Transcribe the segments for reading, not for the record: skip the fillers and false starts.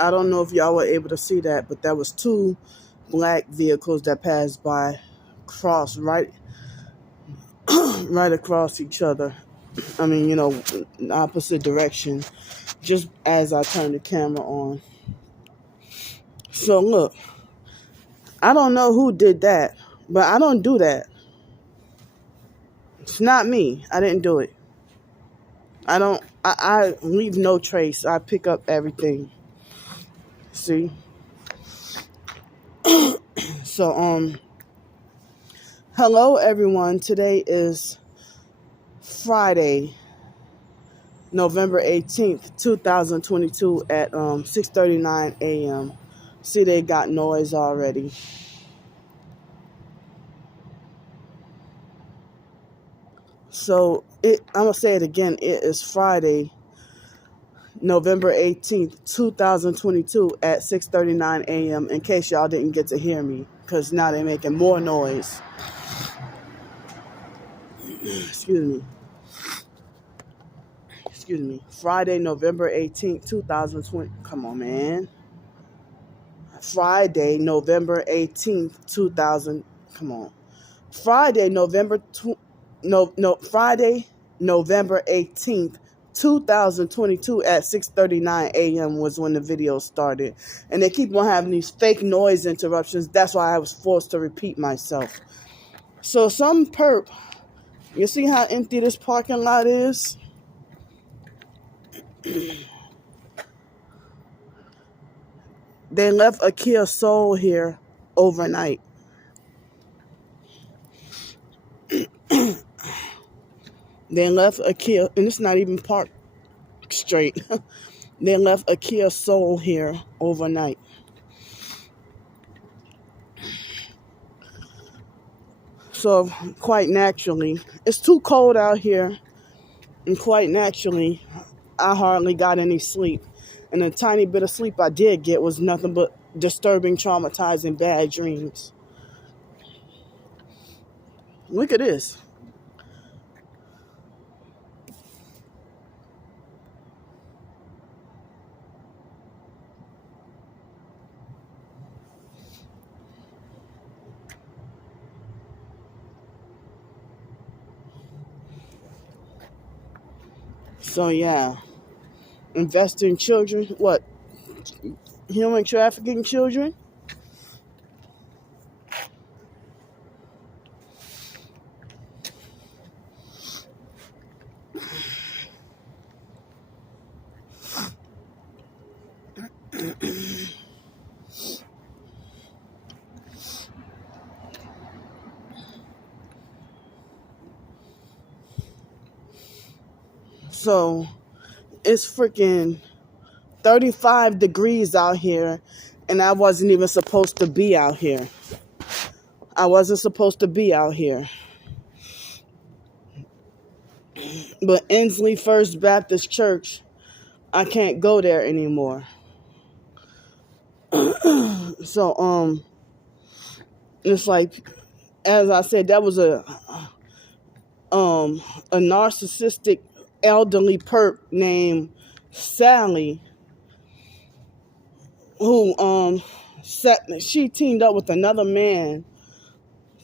I don't know if y'all were able to see that, but there was two black vehicles that passed by, crossed right across each other. I mean, in opposite direction, just as I turned the camera on. So look, I don't know who did that, but I don't do that. It's not me. I didn't do it. I leave no trace. I pick up everything. See? So, hello everyone. Today is Friday, November 18th, 2022 at 6:39 a.m. See, they got noise already. So, I'm going to say it again. It is Friday, November 18th, 2022 at 6:39 a.m. in case y'all didn't get to hear me, because now they're making more noise. Excuse me. Friday, November 18th, 2020. Come on, man. Friday, November 18th, 2000. Come on. Friday, November 18th, 2022 at 6:39 a.m. was when the video started. And they keep on having these fake noise interruptions. That's why I was forced to repeat myself. So some perp, you see how empty this parking lot is? They left a Kia Soul here overnight. They left a Kia, and it's not even parked straight. They left a Kia Soul here overnight. So quite naturally, it's too cold out here, and quite naturally, I hardly got any sleep. And the tiny bit of sleep I did get was nothing but disturbing, traumatizing, bad dreams. Look at this. So yeah, invest in children. What? Human trafficking children? So it's freaking 35 degrees out here, and I wasn't even supposed to be out here. I wasn't supposed to be out here. But Inslee First Baptist Church, I can't go there anymore. So, it's like, as I said, that was a narcissistic elderly perp named Sally, who she teamed up with another man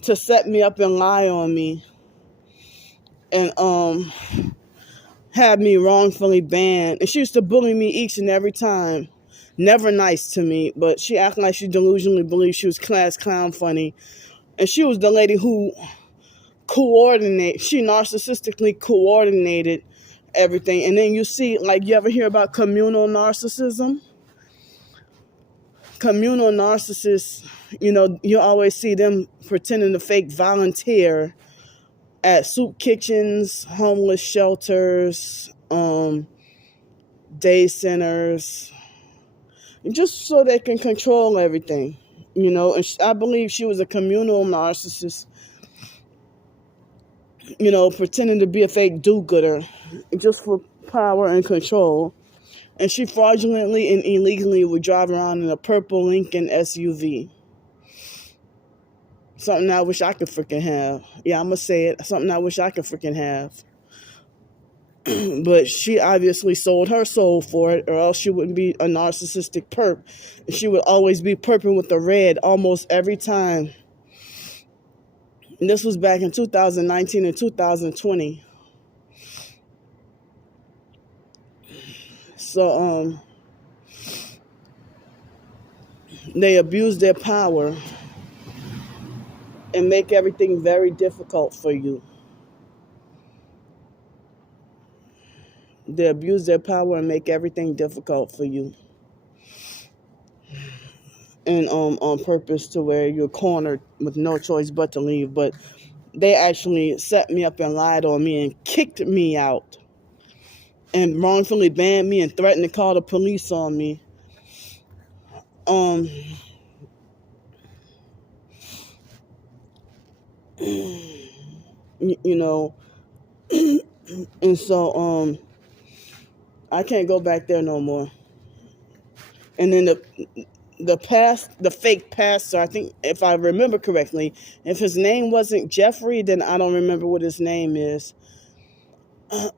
to set me up and lie on me, and had me wrongfully banned. And she used to bully me each and every time. Never nice to me, but she acted like she delusionally believed she was class clown funny. And she was the lady who she narcissistically coordinated everything. And then you see, like, you ever hear about communal narcissism? Communal narcissists, you always see them pretending to fake volunteer at soup kitchens, homeless shelters, day centers, just so they can control everything, And I believe she was a communal narcissist, pretending to be a fake do-gooder, just for power and control. And she fraudulently and illegally would drive around in a purple Lincoln SUV. Something I wish I could freaking have. Yeah, I'm going to say it. Something I wish I could freaking have. But she obviously sold her soul for it, or else she wouldn't be a narcissistic perp. She would always be perping with the red almost every time. And this was back in 2019 and 2020. So they abuse their power and make everything very difficult for you. They abuse their power and make everything difficult for you. And on purpose, to where you're cornered with no choice but to leave. But they actually set me up and lied on me and kicked me out and wrongfully banned me and threatened to call the police on me. You know, and so I can't go back there no more. And then the fake pastor, I think, if I remember correctly, if his name wasn't Jeffrey, then I don't remember what his name is.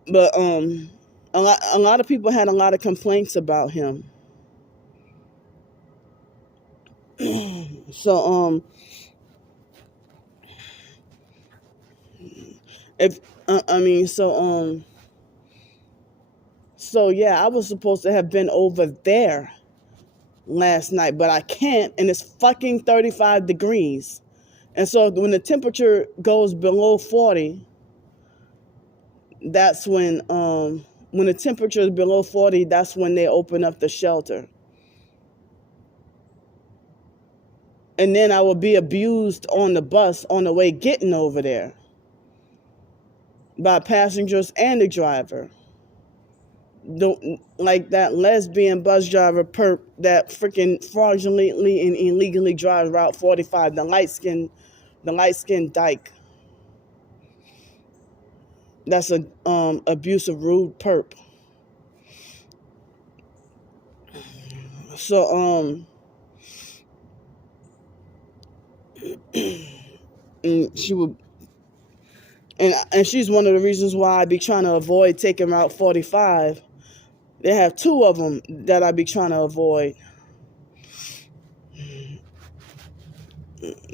But a lot of people had a lot of complaints about him. So so yeah, I was supposed to have been over there last night, but I can't, and it's fucking 35 degrees. And so when the temperature goes below 40, that's when the temperature is below 40, that's when they open up the shelter. And then I will be abused on the bus on the way getting over there by passengers and the driver. Like that lesbian bus driver perp that freaking fraudulently and illegally drives Route 45, the light skinned dyke. That's a abusive, rude perp. So and she would, and she's one of the reasons why I be trying to avoid taking Route 45. They have two of them that I be trying to avoid.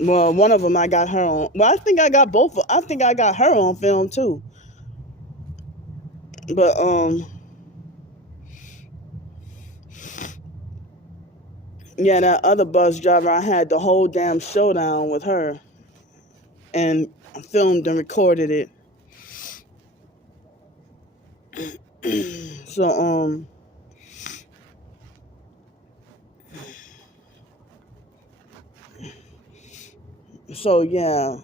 Well, one of them I got her on. Well, I think I got both. I think I got her on film too. But yeah, that other bus driver, I had the whole damn showdown with her, and filmed and recorded it. So so yeah.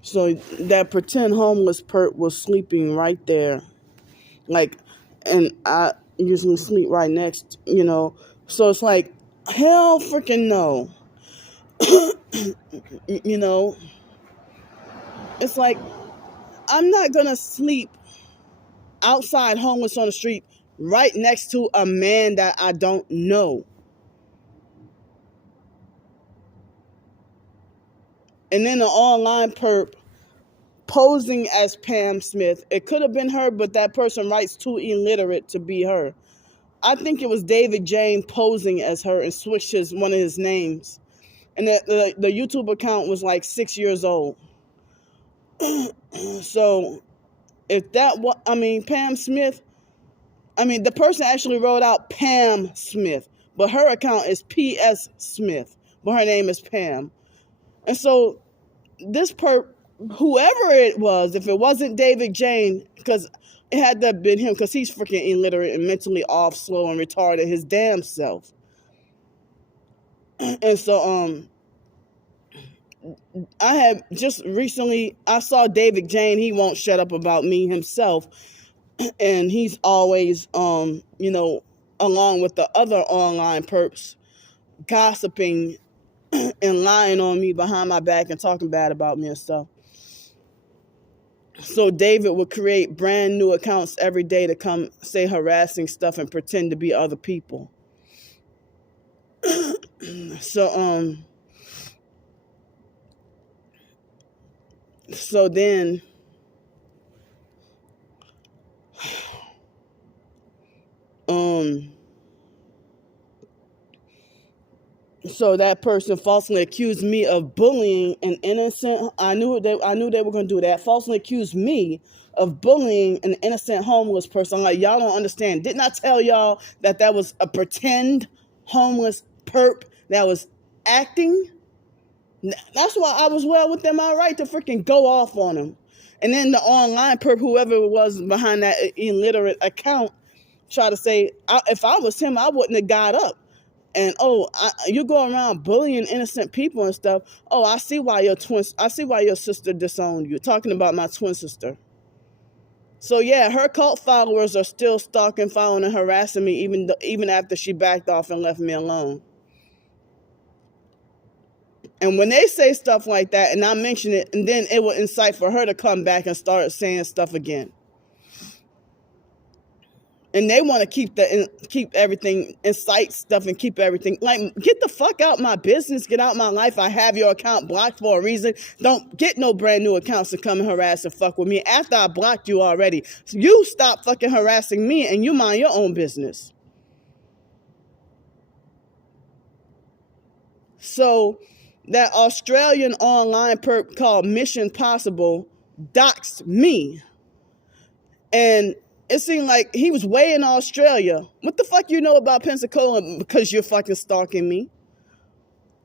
So that pretend homeless perp was sleeping right there. Like, and I usually sleep right next, So it's like, hell freaking no. It's like, I'm not going to sleep outside homeless on the street right next to a man that I don't know. And then an online perp posing as Pam Smith. It could have been her, but that person writes too illiterate to be her. I think it was David Jane posing as her and switched one of his names. And the YouTube account was like 6 years old. So if that was, Pam Smith, the person actually wrote out Pam Smith, but her account is P.S. Smith, but her name is Pam. And so this whoever it was, if it wasn't David Jane, because it had to have been him, because he's freaking illiterate and mentally off, slow, and retarded his damn self. And so I had just recently, I saw David Jane. He won't shut up about me himself, and he's always along with the other online perps, gossiping and lying on me behind my back and talking bad about me and stuff. So David would create brand new accounts every day to come say harassing stuff and pretend to be other people. So So then, so that person falsely accused me of bullying an innocent. I knew they were gonna do that. Falsely accused me of bullying an innocent homeless person. I'm like, y'all don't understand. Didn't I tell y'all that was a pretend homeless perp that was acting? That's why I was well within my right to freaking go off on him. And then the online perp, whoever it was behind that illiterate account, try to say, if I was him, I wouldn't have got up. And you go around bullying innocent people and stuff. Oh, I see why your sister disowned you. Talking about my twin sister. So yeah, her cult followers are still stalking, following, and harassing me even after she backed off and left me alone. And when they say stuff like that, and I mention it, and then it will incite for her to come back and start saying stuff again. And they want to keep everything, incite stuff and keep everything. Like, get the fuck out my business, get out my life. I have your account blocked for a reason. Don't get no brand new accounts to come and harass and fuck with me after I blocked you already. So you stop fucking harassing me and you mind your own business. So that Australian online perp called Mission Possible doxed me. And it seemed like he was way in Australia. What the fuck you know about Pensacola because you're fucking stalking me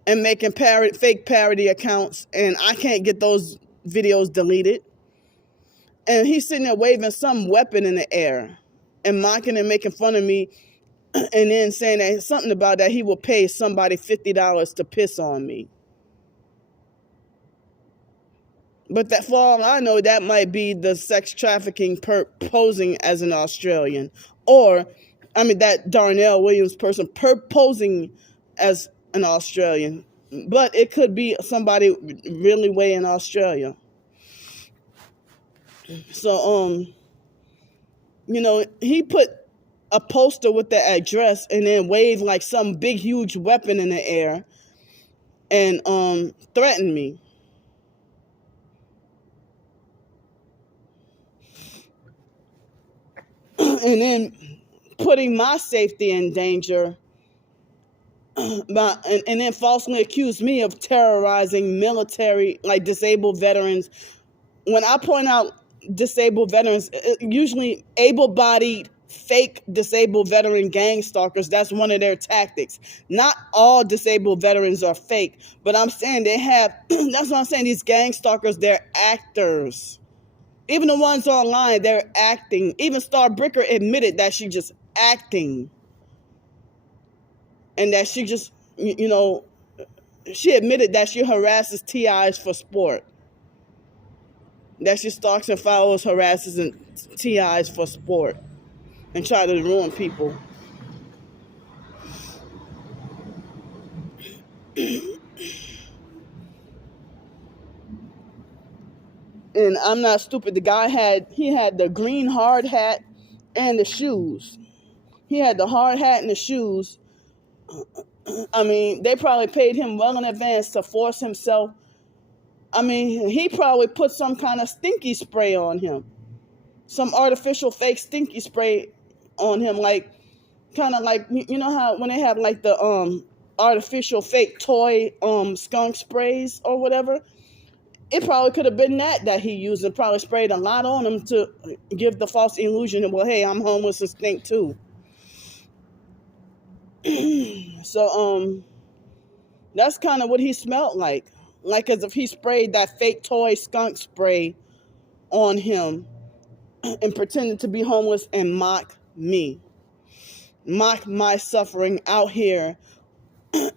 and making fake parody accounts, and I can't get those videos deleted. And he's sitting there waving some weapon in the air and mocking and making fun of me, and then saying that something about that he will pay somebody $50 to piss on me. But that, for all I know, that might be the sex trafficking perp posing as an Australian. Or, that Darnell Williams person posing as an Australian. But it could be somebody really way in Australia. So, he put a poster with the address and then waved like some big, huge weapon in the air and threatened me. And then putting my safety in danger, and then falsely accused me of terrorizing military, like disabled veterans. When I point out disabled veterans, usually able-bodied, fake disabled veteran gang stalkers, that's one of their tactics. Not all disabled veterans are fake, but I'm saying they have, that's what I'm saying, these gang stalkers, they're actors. Even the ones online, they're acting. Even Star Bricker admitted that she just acting. And that she just, she admitted that she harasses TIs for sport. That she stalks and follows, harasses and TIs for sport. And try to ruin people. And I'm not stupid. The guy had the green hard hat and the shoes. He had the hard hat and the shoes. They probably paid him well in advance to force himself. He probably put some kind of stinky spray on him. Some artificial fake stinky spray on him, like kind of like, you know how when they have like the artificial fake toy skunk sprays or whatever. It probably could have been that he used and probably sprayed a lot on him to give the false illusion of, well, hey, I'm homeless and stink too. So, that's kind of what he smelled like. Like as if he sprayed that fake toy skunk spray on him and pretended to be homeless and mock me. Mock my suffering out here.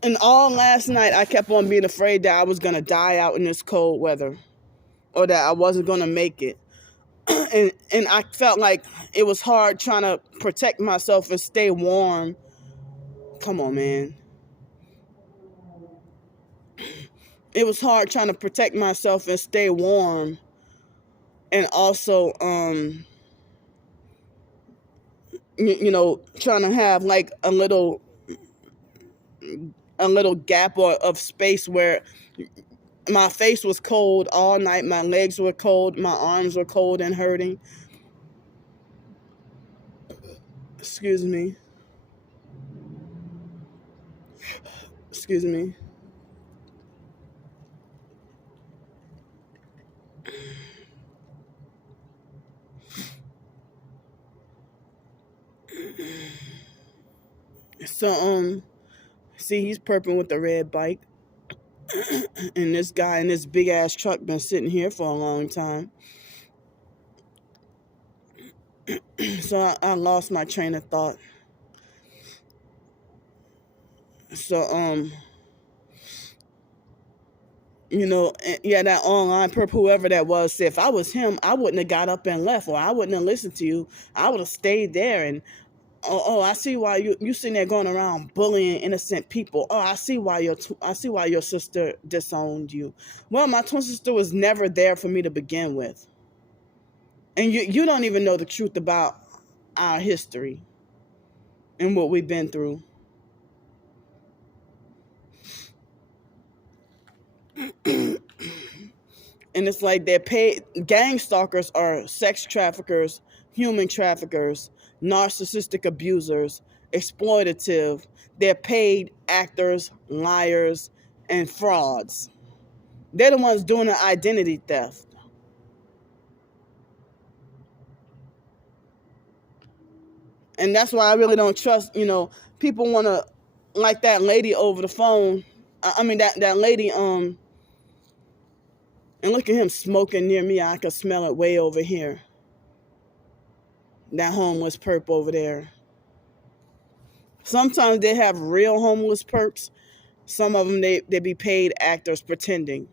And all last night, I kept on being afraid that I was going to die out in this cold weather or that I wasn't going to make it. And I felt like it was hard trying to protect myself and stay warm. Come on, man. It was hard trying to protect myself and stay warm. And also, trying to have like a little gap of space where My face was cold all night. My legs were cold. My arms were cold and hurting. Excuse me. Excuse me. So, see, he's perping with the red bike. And this guy in this big ass truck been sitting here for a long time. So I lost my train of thought. So, yeah, that online perp, whoever that was, said if I was him, I wouldn't have got up and left, or I wouldn't have listened to you. I would have stayed there. And I see why you sitting there going around bullying innocent people. Oh, I see why your sister disowned you. Well, my twin sister was never there for me to begin with, and you don't even know the truth about our history and what we've been through. And it's like they're paid. Gang stalkers are sex traffickers, human traffickers, narcissistic abusers, exploitative. They're paid actors, liars, and frauds. They're the ones doing the identity theft. And that's why I really don't trust, people want to, like that lady over the phone. I mean, that lady, and look at him smoking near me. I could smell it way over here. That homeless perp over there. Sometimes they have real homeless perps. Some of them, they be paid actors pretending.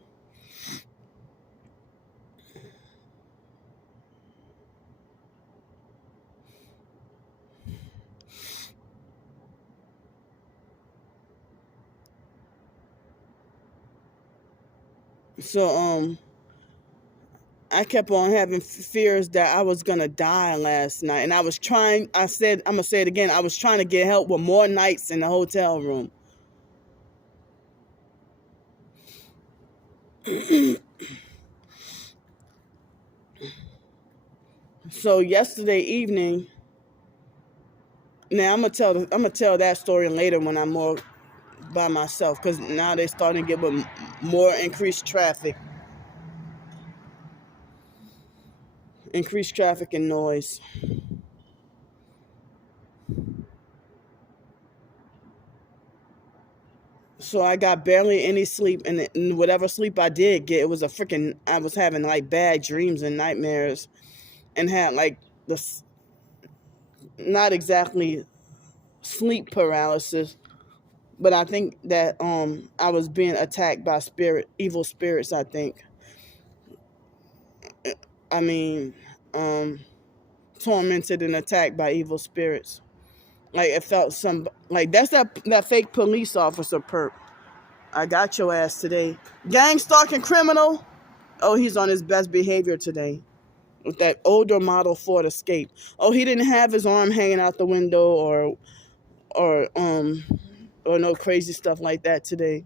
So, I kept on having fears that I was going to die last night. And I'm going to say it again, I was trying to get help with more nights in the hotel room. So yesterday evening, now I'm gonna tell that story later when I'm more by myself, because now they're starting to get with more increased traffic and noise. So I got barely any sleep, and whatever sleep I did get, it was I was having like bad dreams and nightmares, and had like this, not exactly sleep paralysis, but I think that I was being attacked by evil spirits, I think. I mean, tormented and attacked by evil spirits. Like it felt like that's that fake police officer perp. I got your ass today. Gang stalking criminal. Oh, he's on his best behavior today with that older model Ford Escape. Oh, he didn't have his arm hanging out the window or no crazy stuff like that today.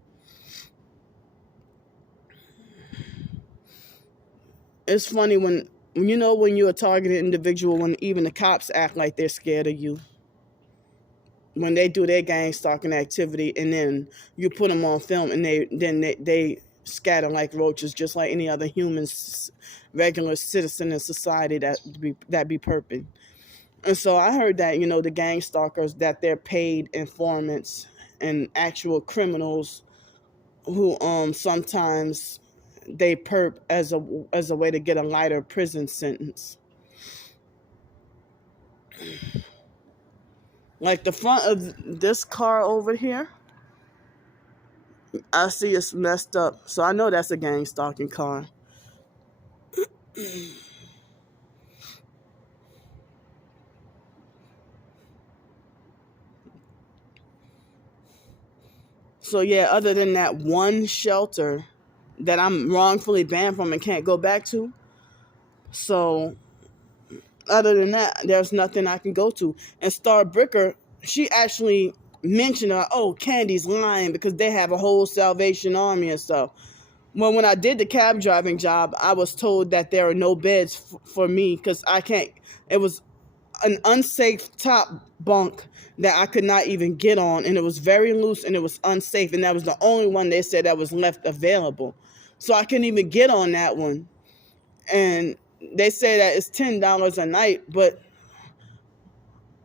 It's funny when you're a targeted individual, when even the cops act like they're scared of you. When they do their gang stalking activity, and then you put them on film, and they scatter like roaches, just like any other human, regular citizen in society that be perping. And so I heard that the gang stalkers, that they're paid informants and actual criminals who sometimes they perp as a way to get a lighter prison sentence. Like the front of this car over here, I see it's messed up. So I know that's a gang stalking car. So yeah, other than that one shelter that I'm wrongfully banned from and can't go back to. So other than that, there's nothing I can go to. And Star Bricker, she actually mentioned, Candy's lying because they have a whole Salvation Army and stuff. Well, when I did the cab driving job, I was told that there are no beds for me because I can't. It was an unsafe top bunk that I could not even get on, and it was very loose and it was unsafe, and that was the only one they said that was left available. So I couldn't even get on that one, and they say that it's $10 a night, but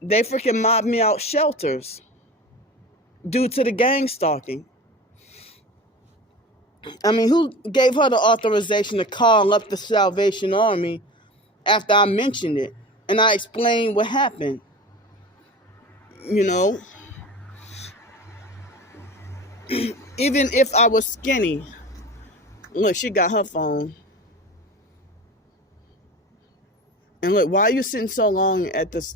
they freaking mobbed me out shelters due to the gang stalking. I mean, who gave her the authorization to call up the Salvation Army after I mentioned it and I explained what happened? You know, even if I was skinny. Look, she got her phone. And look, why are you sitting so long at this?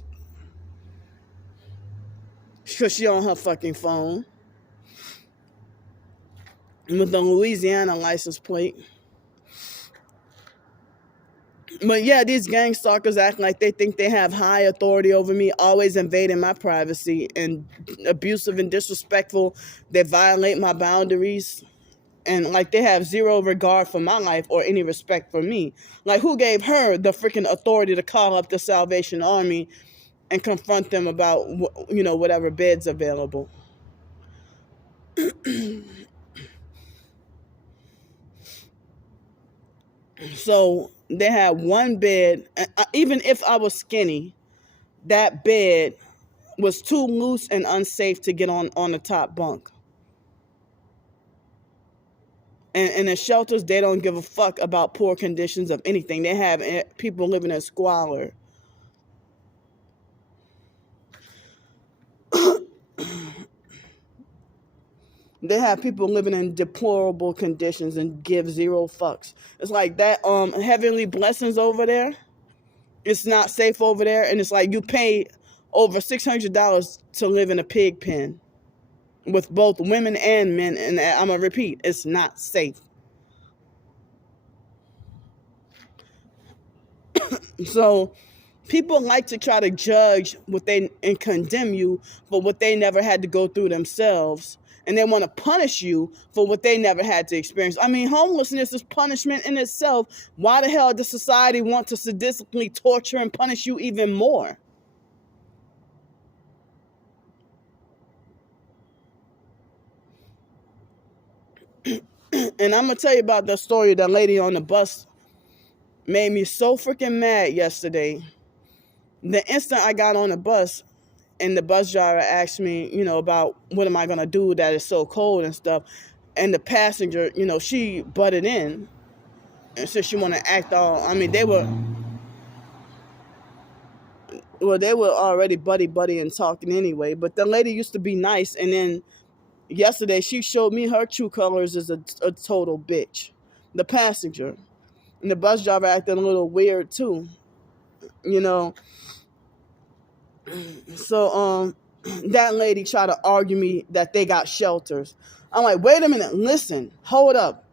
Because she on her fucking phone. With the Louisiana license plate. But yeah, these gang stalkers act like they think they have high authority over me, always invading my privacy and abusive and disrespectful. They violate my boundaries. And like they have zero regard for my life or any respect for me. Like who gave her the freaking authority to call up the Salvation Army and confront them about, whatever bed's available? So they had one bed. Even if I was skinny, that bed was too loose and unsafe to get on the top bunk. And the shelters, they don't give a fuck about poor conditions of anything. They have people living in squalor. They have people living in deplorable conditions and give zero fucks. It's like that Heavenly Blessings over there. It's not safe over there. And it's like you pay over $600 to live in a pig pen with both women and men. And I'm going to repeat, it's not safe. So people like to try to judge and condemn you for what they never had to go through themselves. And they want to punish you for what they never had to experience. I mean, homelessness is punishment in itself. Why the hell does society want to sadistically torture and punish you even more? And I'm going to tell you about the story. That lady on the bus made me so freaking mad yesterday. The instant I got on the bus, and the bus driver asked me, about what am I going to do that is so cold and stuff. And the passenger, she butted in and said she want to act all, I mean, they were already buddy and talking anyway. But the lady used to be nice. And then yesterday she showed me her true colors as a total bitch. The passenger. And the bus driver acted a little weird too. So that lady tried to argue me that they got shelters. I'm like, wait a minute, listen, hold up.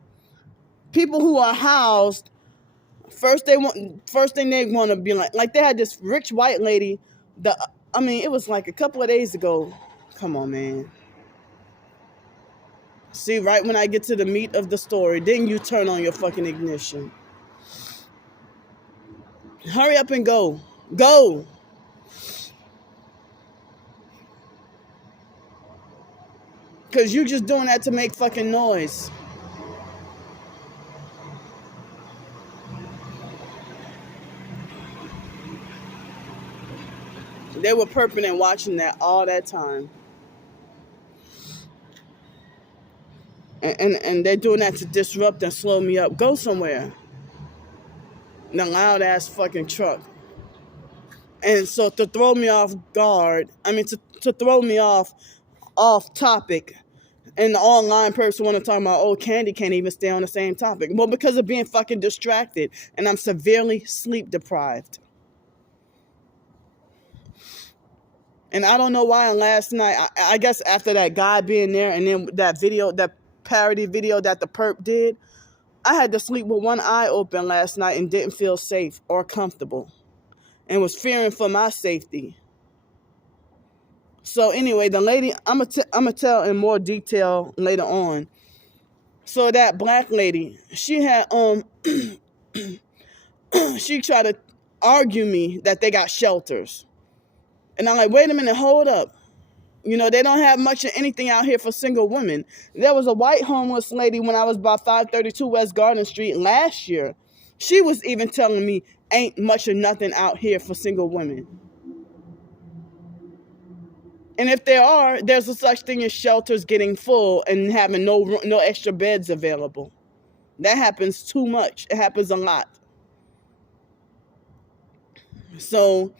People who are housed, first thing they want to be like they had this rich white lady. It was like a couple of days ago. Come on, man. See, right when I get to the meat of the story, then you turn on your fucking ignition. Hurry up and go. Go. Because you just doing that to make fucking noise. They were perping and watching that all that time. And they're doing that to disrupt and slow me up. Go somewhere. In a loud ass fucking truck. And so to throw me off guard, to throw me off topic, and the online person want to talk about, oh, Candy can't even stay on the same topic. Well, because of being fucking distracted, and I'm severely sleep deprived. And I don't know why last night, I guess after that guy being there and then that parody video that the perp did, I had to sleep with one eye open last night and didn't feel safe or comfortable and was fearing for my safety. So anyway, the lady, I'm gonna tell in more detail later on. So that black lady, she had she tried to argue me that they got shelters. And I'm like, wait a minute, hold up. You know, they don't have much of anything out here for single women. There was a white homeless lady when I was about 532 West Garden Street last year. She was even telling me ain't much of nothing out here for single women. And if there are, there's a such thing as shelters getting full and having no extra beds available. That happens too much. It happens a lot. So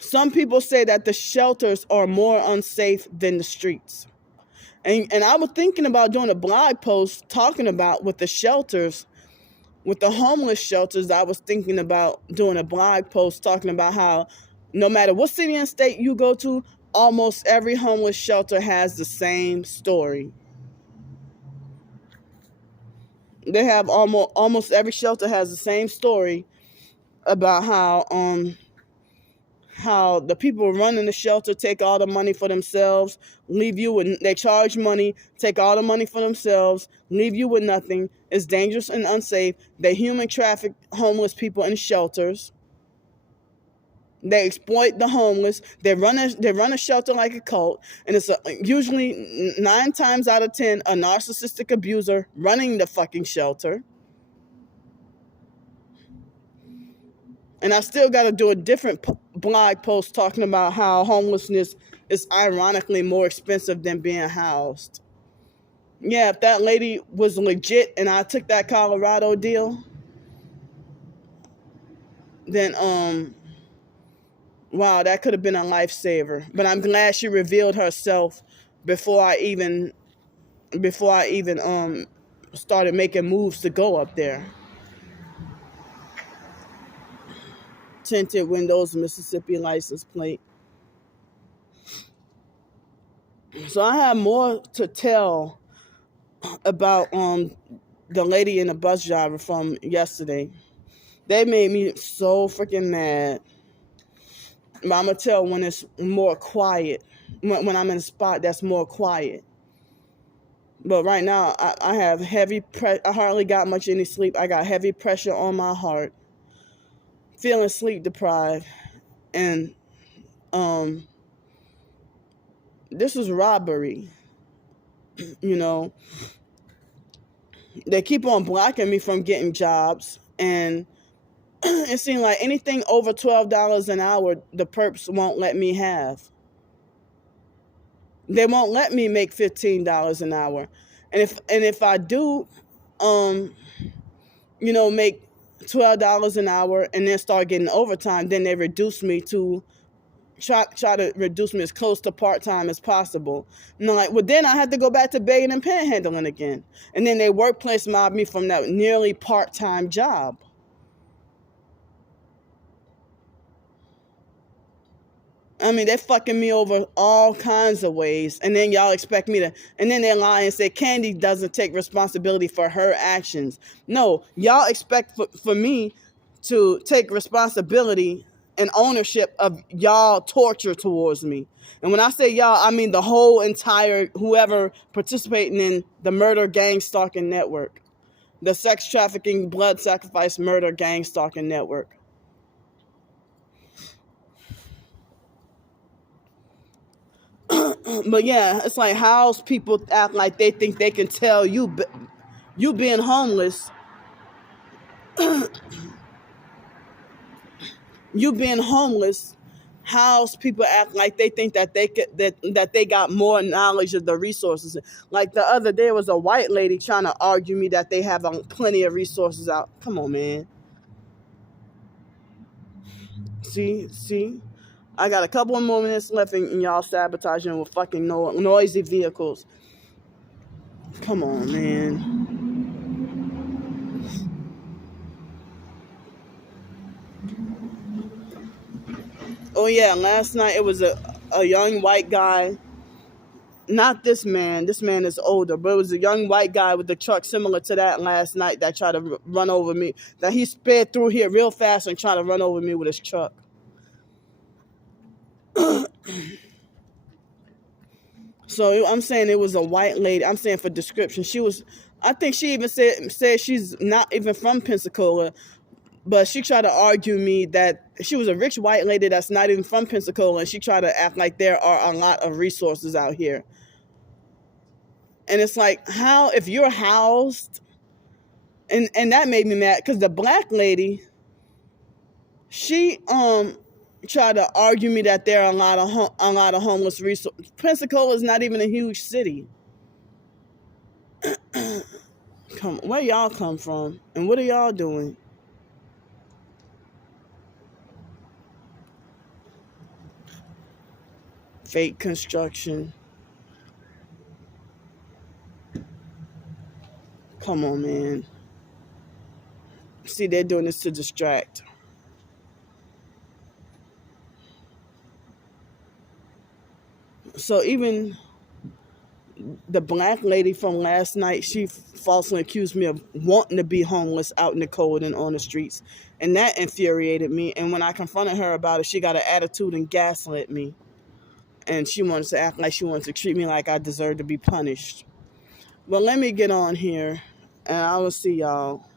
some people say that the shelters are more unsafe than the streets. And I was thinking about doing a blog post talking about with the shelters, with the homeless shelters. I was thinking about doing a blog post talking about how no matter what city and state you go to, almost every homeless shelter has the same story. They have almost every shelter has the same story about how the people running the shelter take all the money for themselves, leave you with, they charge money, take all the money for themselves, leave you with nothing. It's dangerous and unsafe. They human traffic homeless people in shelters. They exploit the homeless. They run a shelter like a cult, and it's usually 9 times out of 10 a narcissistic abuser running the fucking shelter. And I still got to do a different blog post talking about how homelessness is ironically more expensive than being housed. Yeah, if that lady was legit and I took that Colorado deal, then wow, that could have been a lifesaver. But I'm glad she revealed herself before I even started making moves to go up there. Tinted windows, Mississippi license plate. So I have more to tell about the lady and the bus driver from yesterday. They made me so freaking mad. But I'm going to tell when it's more quiet, when I'm in a spot that's more quiet. But right now, I have I hardly got much any sleep. I got heavy pressure on my heart, feeling sleep deprived. And this is robbery. You know, they keep on blocking me from getting jobs. And it seems like anything over $12 an hour, the perps won't let me have. They won't let me make $15 an hour. And if I do, make $12 an hour and then start getting overtime, then they reduce me to try to reduce me as close to part-time as possible. And I'm like, well, then I have to go back to begging and panhandling again. And then they workplace mob me from that nearly part-time job. I mean, they're fucking me over all kinds of ways. And then y'all expect me to, and then they lie and say Candy doesn't take responsibility for her actions. No, y'all expect for me to take responsibility and ownership of y'all torture towards me. And when I say y'all, I mean the whole entire, whoever participating in the murder gang stalking network, the sex trafficking, blood sacrifice, murder gang stalking network. But yeah, it's like how people act like they think they can tell you being homeless, how people act like they think that they could, that they got more knowledge of the resources. Like the other day was a white lady trying to argue me that they have plenty of resources out. Come on, man. See, I got a couple of more minutes left and y'all sabotaging with fucking noisy vehicles. Come on, man. Oh yeah, last night it was a young white guy. Not this man. This man is older, but it was a young white guy with a truck similar to that last night that tried to run over me. That he sped through here real fast and tried to run over me with his truck. So I'm saying it was a white lady. I'm saying for description, I think she even said she's not even from Pensacola, but she tried to argue me that she was a rich white lady that's not even from Pensacola, and she tried to act like there are a lot of resources out here. And it's like, how, if you're housed, and that made me mad, because the black lady, she tried to argue me that there are a lot of homeless resources. Pensacola is not even a huge city. Where y'all come from, and what are y'all doing? Fake construction. Come on, man. See, they're doing this to distract. So even the black lady from last night, she falsely accused me of wanting to be homeless out in the cold and on the streets. And that infuriated me. And when I confronted her about it, she got an attitude and gaslit me. And she wanted to act like she wanted to treat me like I deserved to be punished. But let me get on here, and I will see y'all.